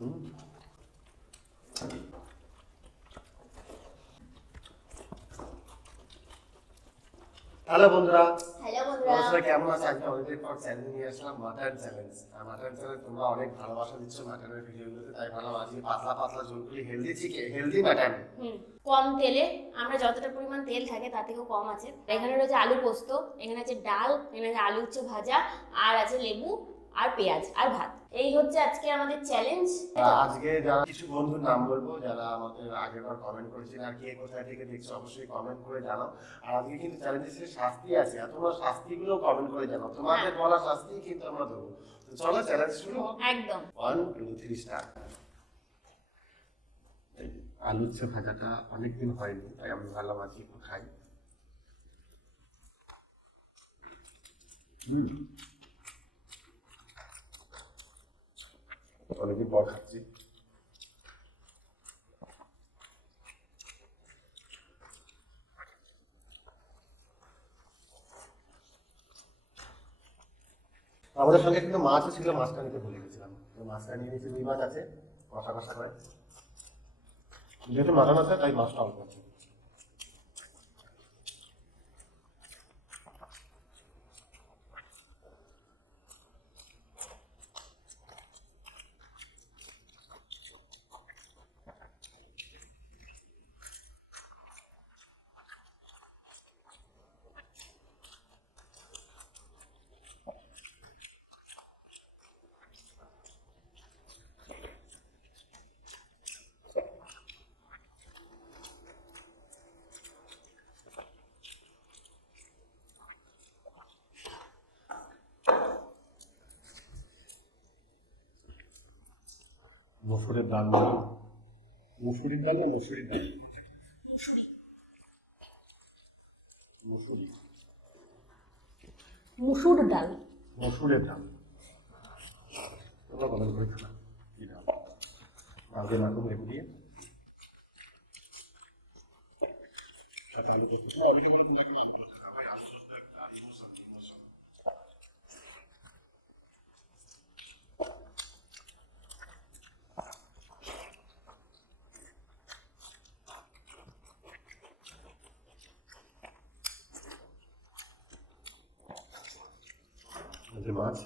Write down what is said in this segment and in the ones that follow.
Hello বন্ধুরা, hello বন্ধুরা, তোমরা সবাই কেমন আছো? আজকে অনেকদিন পর চ্যানেল নিয়ে আসলাম মাটন চ্যালেঞ্জ। আর মাটন চ্যালেঞ্জ তোমরা অনেক ভালোবাসা দিচ্ছ মাটনের ভিডিওগুলোতে, তাই ভাবলাম আজকে পাতলা পাতলা ঝোলগুলি হেলদি চিকেন, হেলদি মাটন। কম তেলে আমরা যতটা পরিমাণ তেল থাকে তার থেকেও কম আছে। এখানে রয়েছে আলু পোস্ত, এখানে আছে ডাল, এখানে আছে আলু উচ্ছে ভাজা, আর আছে লেবু আর পেঁয়াজ আর ভাত। এই হচ্ছে আজকে আমাদের চ্যালেঞ্জ। আজকে যারা কিছু বন্ধুর নাম বলবো যারা আমাদের আগেরবার কমেন্ট করেছিল, আর কে কোথায় থেকে দেখছো অবশ্যই কমেন্ট করে জানাও। আর আজকে কিন্তু চ্যালেঞ্জের শাস্তি আছে, আর তোমরা শাস্তিগুলো কমেন্ট করে জানাও। তোমাদের বলা শাস্তি কিন্তু আমরা দেবো। তো চলো চ্যালেঞ্জ শুরু। একদম 1 2 3 স্টার্ট। আলু উচ্ছে ভাজাটা অনেকদিন হয়নি, তাই আমি ভাবলাম আজকে একটু খাই। অনেকদিন পর খাচ্ছি। আমাদের সঙ্গে কিন্তু মাছও ছিল, মাছটা নিতে ভুলে গেছিলাম। তো মাছটা নিয়ে নিয়েছি, রুই মাছ আছে, কষা কষা করে। যেহেতু মাটন আছে তাই মাছটা অল্প আছে। মসুরের ডাল, মুসুরির ডাল না মসুরির ডাল? মুসুরি মুসুরি, মুসুর ডাল, মসুরের ডাল। তোমরা কমেন্ট করে শোনা কি ডাল। আগে মাখুন লেবু দিয়ে, সাথে আলু করতে ভিডিওগুলো তোমাকে আলু করতে হবে। আলু করতে একটা ইমোশন। মাছ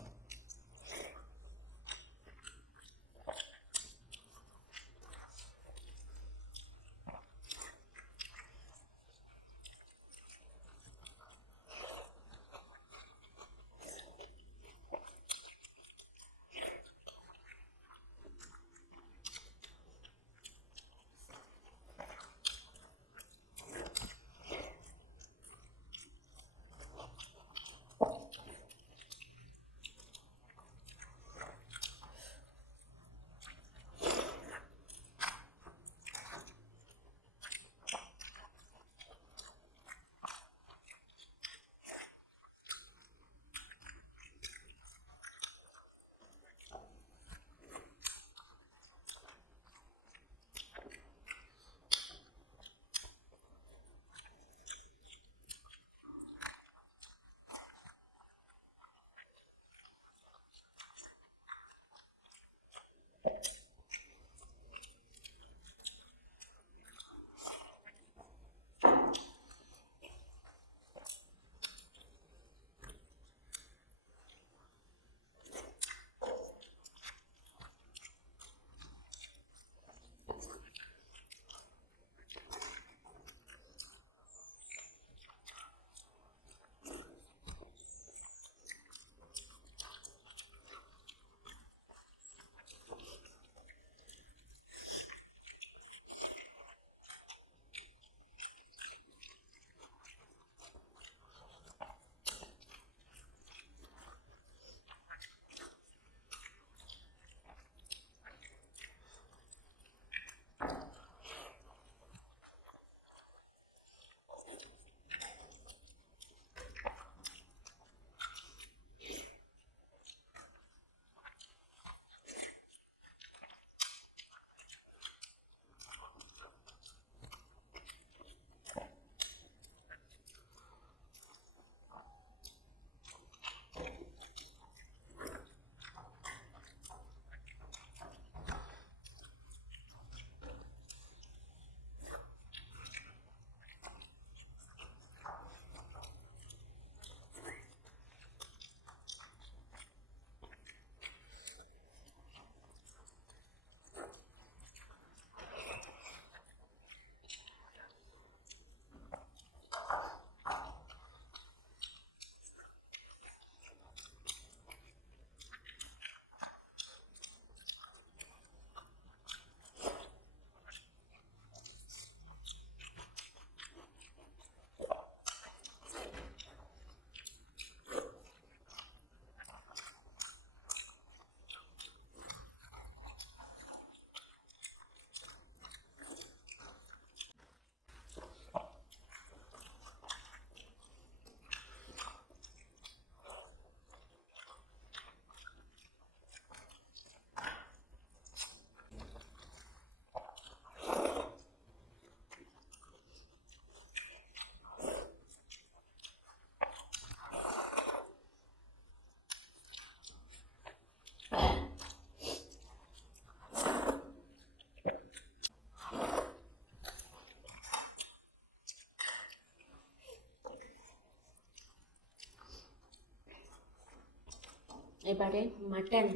এবারে মাটন।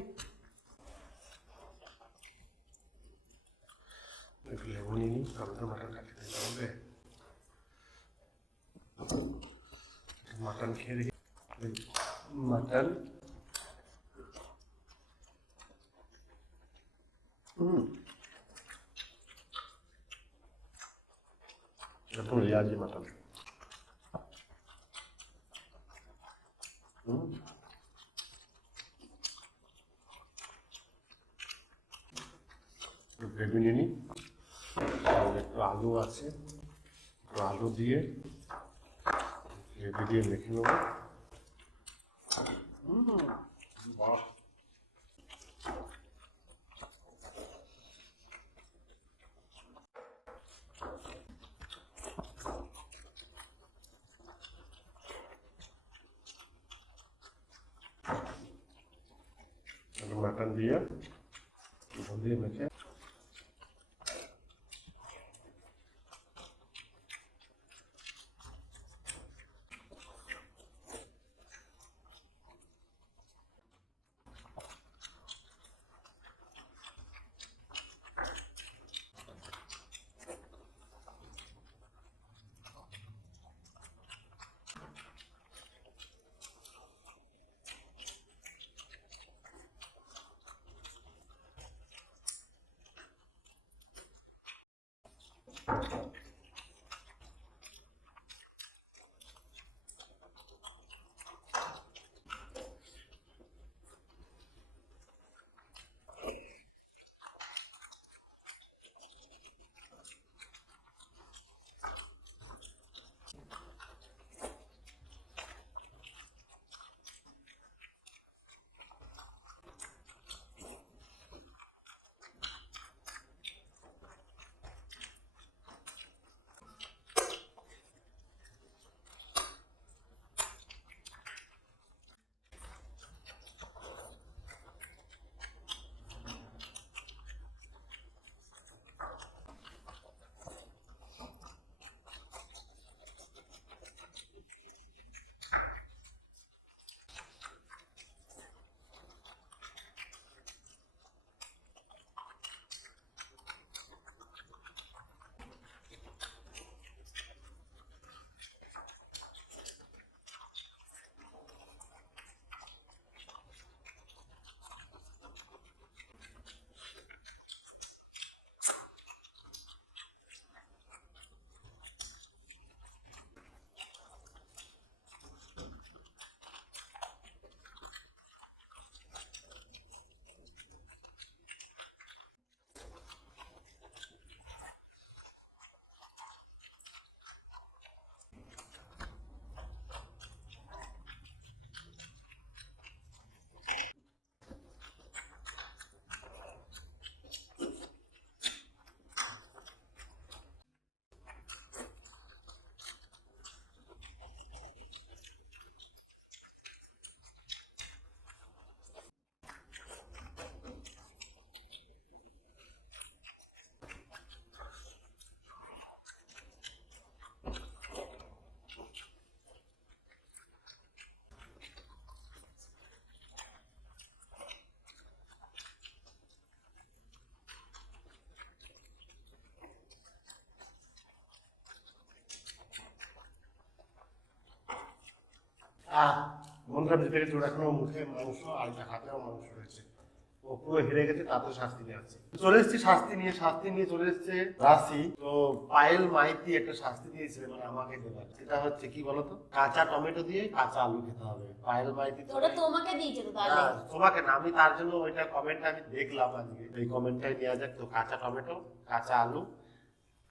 লেবু নিয়ে নিই, আমি তো মাটন খেতে হবে। মাটন খেয়ে দেখি। মাটন একদম রেয়াজি মাটন। গ্রেভি নিয়ে নিই, একটু আলু আছে, একটু আলু দিয়ে গ্রেভি দিয়ে মেখে নেবো। বাহ, মাটন দিয়ে দিয়ে মেখে বন্ধুরা বুঝতে পেরেছি, ওর এখনো মুখে মাংস আর হাতেও মাংস রয়েছে। ও পুরো হেরে গেছে, তাতে শাস্তি নিয়ে আসছে। চলে এসেছি শাস্তি নিয়ে চলে এসেছে রাশি। তো পায়েল মাইতি একটা শাস্তি দিয়েছে, মানে আমাকে দেবার। সেটা হচ্ছে কি বলতো, কাঁচা টমেটো দিয়ে কাঁচা আলু খেতে হবে। পায়েল মাইতি ওটা তোমাকে দিয়েছে তো তাহলে। তোমাকে না, আমি তার জন্য ওইটা কমেন্ট আমি দেখলাম আজকে, এই কমেন্টটাই নেওয়া যাক। তো কাঁচা টমেটো কাঁচা আলু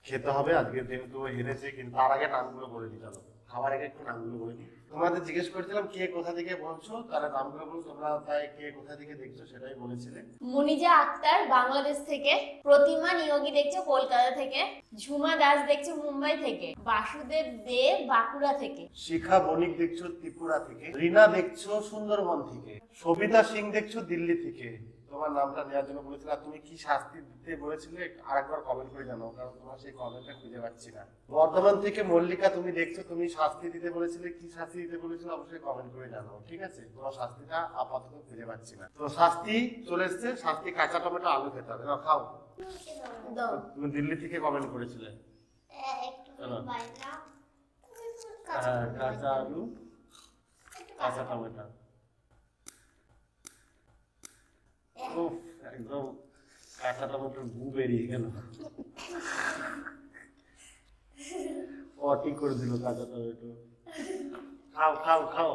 খেতে হবে আজকে, যেহেতু ও হেরেছে। কিন্তু তার আগে নামগুলো বলে দিতে হবে, খাবার আগে একটু নামগুলো বলে দিই। তোমাদের জিজ্ঞেস করছিলাম কে কোথা থেকে বলছো, তারা নামগুলো বলো। তোমরা তাই কে কোথা থেকে দেখছো সেটাই বলেছিলে। মনিজা আক্তার বাংলাদেশ থেকে, প্রতিমা নিয়োগী দেখছো কলকাতা থেকে, ঝুমা দাস দেখছো মুম্বাই থেকে, বাসুদেব দে বাঁকুড়া থেকে, শিখা বণিক দেখছো ত্রিপুরা থেকে, রিনা দেখছো সুন্দরবন থেকে, সবিতা সিং দেখছো দিল্লি থেকে, তোমার নামটা নেওয়ার জন্য বলেছিল, আর তুমি কি শাস্তি দিতে বলেছিলে আরেকবার কমেন্ট করে জানাও, কারণ তোমার সেই কমেন্টটা খুঁজে পাচ্ছি না। বর্ধমান থেকে মল্লিকা, তুমি দেখছো, তুমি শাস্তি দিতে বলেছিলে, কি শাস্তি দিতে বলেছিলে অবশ্যই কমেন্ট করে জানাও, ঠিক আছে? তোমার শাস্তিটা আপাতত খুঁজে পাচ্ছি না। তো শাস্তি চলে এসছে, শাস্তি কাঁচা টমেটো আলু খেতে হবে, নাও খাও। দাও। তুমি দিল্লি থেকে কমেন্ট করেছিলে। হ্যাঁ, কাঁচা আলু, কাঁচা টমেটো। উফ, একদম কাঁচা টমেটোর গু বেরিয়ে গেল, পটি করে দিল কাঁচা টমেটো। খাও খাও খাও।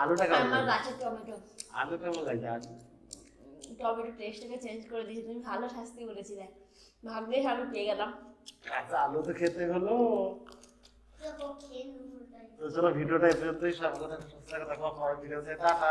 আলুটা কেমন আমার লাগছে? গাছের টমেটো। আলু কেমন লাগছে? টমেটো টেস্টটাকে চেঞ্জ করে দিয়েছি, তুমি ভালো শাস্তি বলেছিলে, ভাগ্যেশ আমি পেয়ে গেলাম। কাঁচা আলু তো খেতে হলো। তো চলো ভিডিওটা এই পর্যন্তই, সব কথা সুস্থ থাকো, পরের ভিডিওতে টাটা।